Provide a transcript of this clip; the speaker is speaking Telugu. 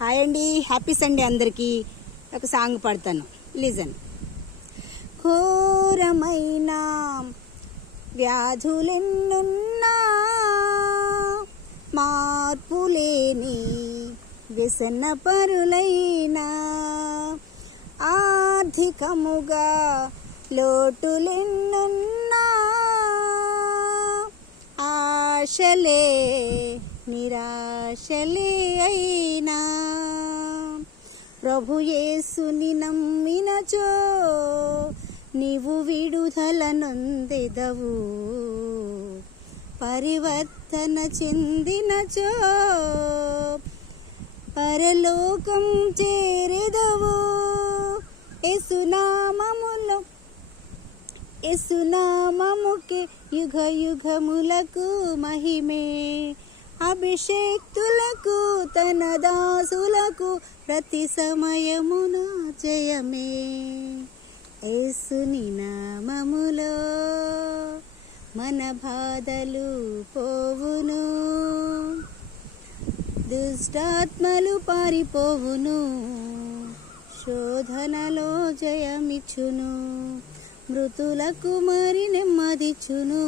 హాయ్ అండి, హ్యాపీ సండే అందరికీ. ఒక సాంగ్ పాడతాను, లిజన్. ఘోరమైన వ్యాధులెన్నున్నా మార్పులేని వ్యసన పరులైనా, ఆర్థికముగా లోటులెన్నున్నా ఆశలే నిరాశలే అయినా, ప్రభు యేసుని నమ్మినచో నీవు విడుదల నొందెదవు. పరివర్తన చెందినచో పరలోకం చేరెదవు. యేసునామములో యేసునామముకే యుగ యుగములకు మహిమే. అభిషేక్తులకు తన దాసులకు ప్రతి సమయమున జయమే. యేసుని నామములో మన బాధలు పోవును, దుష్టాత్మలు పారిపోవును, శోధనలో జయమిచ్చును, మృతులకు మరి నెమ్మదిచ్చును.